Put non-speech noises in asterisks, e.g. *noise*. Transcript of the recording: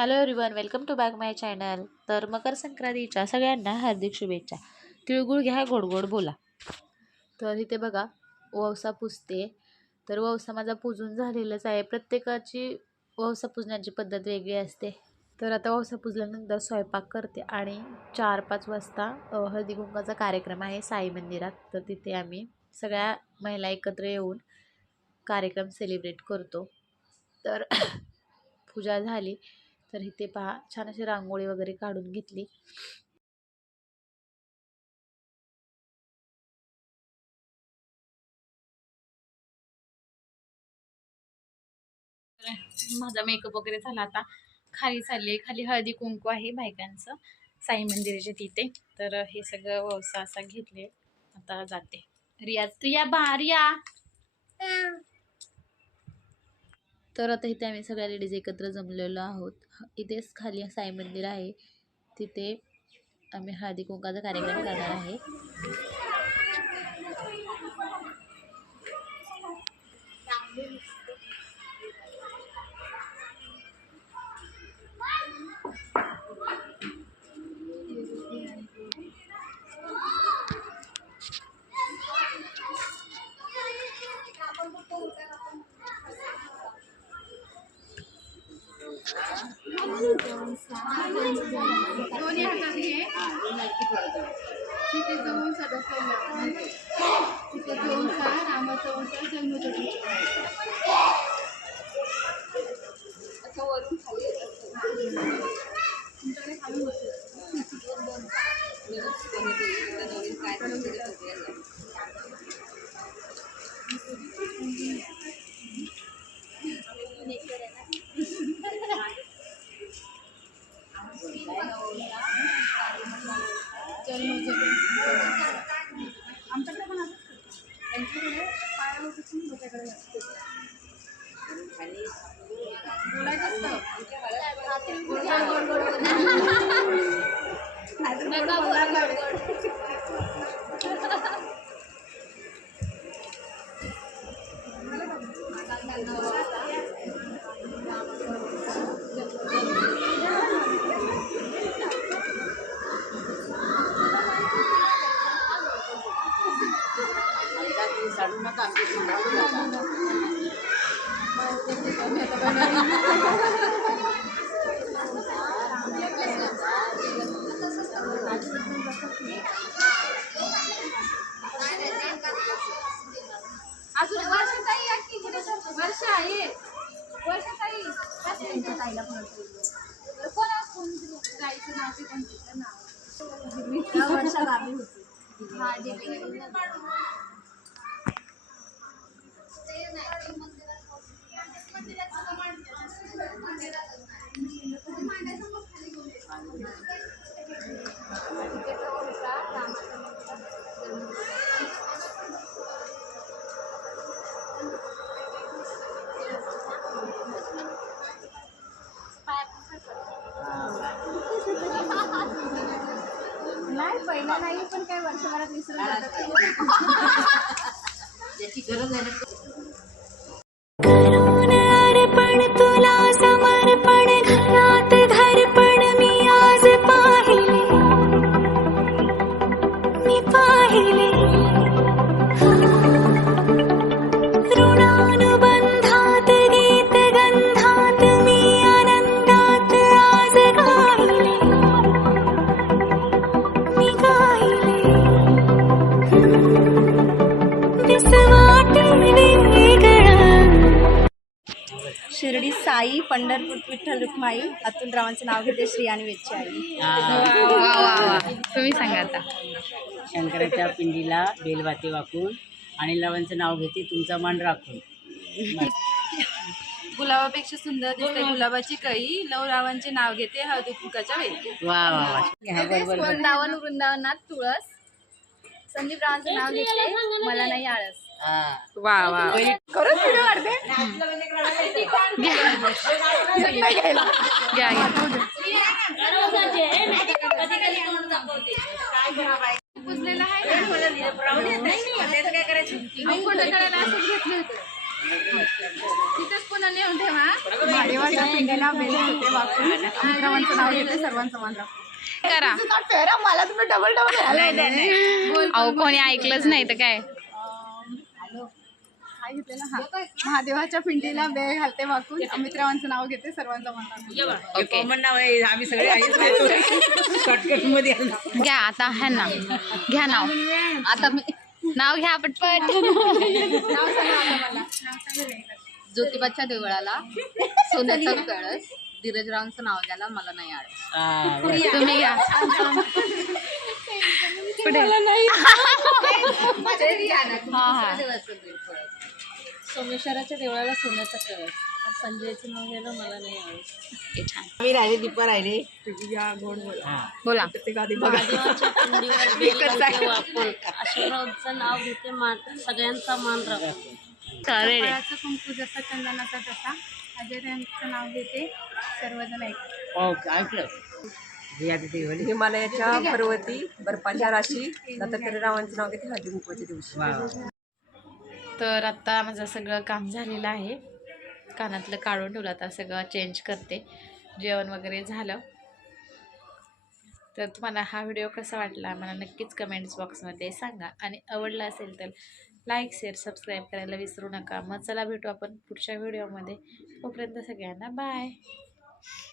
Hello everyone welcome to back my channel तर मकर संक्रांतीच्या सगळ्यांना हार्दिक शुभेच्छा. तिळगुळ घ्या गोड गोड बोला. तर इथे बघा ववसा पुजते तर ववसा माझा पुजून झालेलाच आहे. प्रत्येकाची ववसा पुजण्याची पद्धत वेगळी असते. तर आता ववसा पुजल्यानंतर स्वयंपाक करते आणि चार पाच वाजता अ, हळदी कुंकाचा कार्यक्रम आहे साई मंदिरात. तर तिथे आम्ही सगळ्या महिला एकत्र येऊन कार्यक्रम सेलिब्रेट करतो. तर *coughs* पूजा झाली. तर इथे पहा छान अशी रांगोळी वगैरे काढून घेतली. माझा मेकअप वगैरे झाला आता. खाली चालली खाली हळदी कुंकू आहे बायकांचं. साई मंदिराच्या तिथे. तर हे सगळं वसा असा घेतले आता जाते. रिया रिया बा रिया. तर आता इथे आम्ही सगळ्या लेडीज एकत्र जमलेलो आहोत. इथेच खाली साई मंदिर आहे. तिथे आम्ही हळदी कुंकाचा कार्यक्रम करणार आहे. दोन्ही हातात घे तिथे जाऊन सदस्य तिथे जाऊन सा रामाचा वंश जन्मजोगी असं वरून खाली येतं. तुमच्याकडे खाली होतं. ताईला पण कोण नाव नाव. वर्ष गावी होती? हा *laughs* Jadi gerung ada Shirdi Sai Pandharpur Vitthal Rukmai. अतुलरावांचं नाव घेते श्री आणि वेदची आई तुम्ही सांगा आता. शंकराच्या पिंडीला बेलवाते वाकून आणि लवांचं नाव घेते तुमचा मन राखून. गुलाबापेक्षा सुंदर दिसते गुलाबाची कळी. लवरावांचे नाव घेते हळदी कुंकाच्या वेळी वा वा वा. बरोबर. वृंदावन वृंदावनात तुळस. संदीप रावांचं नाव घेते. मला नाही आळस. हा. वा वा. पुजलेला आहे तिथेच पुन्हा नेऊन ठेवा सर्वांचं मान राखून करा मला तुम्ही डबल डबल अहो कोणी ऐकलंच नाही तर काय? काय घेतलेलं? हा. महादेवाच्या पिंडीला बेल घालते वाकून. अमित्रावांचं नाव घेते सर्वांचं कॉमन नाव आहे आम्ही सगळे शॉर्टकटमध्ये. घ्या आता ह्यांना घ्या नाव. आता मी नाव घ्या पटपट. ज्योतिबाच्या देवळाला सोन्याचा कळस. धीरजरावांचं नाव घ्यायला मला नाही बरं. तुम्ही घ्या पुढे. हा हा. सोमेश्वराच्या देवळाला सोन्याचा कळस संजयचं नाव घ्यायला मला नाही आवडत. हे छान. आम्ही राहिले दीपा राहिले. या गोड बोला. हा. बोला. ते गादी. आशीर्वादचं नाव घेते मान सगळ्यांचा मान फळाचा कुंकू जसा चंदनाचा तसा. अजय यांचं नाव घेते. सर्वजण हो, ऐकलं. हे. हिमालयाच्या पर्वती बर्फाच्या राशी. दत्तात्रयरावांचं नाव घेते. हळदी कुंकवाच्या दिवशी. तर आत्ता माझं सगळं काम झालेलं आहे. कानातलं काढून ठेवलं आता सगळं चेंज करते. जेवण वगैरे झालं. तर तुम्हाला हा व्हिडिओ कसा वाटला मला नक्कीच कमेंट्स बॉक्समध्ये सांगा. आणि आवडला असेल तर लाईक शेअर सबस्क्राईब करायला विसरू नका. मग चला भेटू आपण पुढच्या व्हिडिओमध्ये तोपर्यंत सगळ्यांना बाय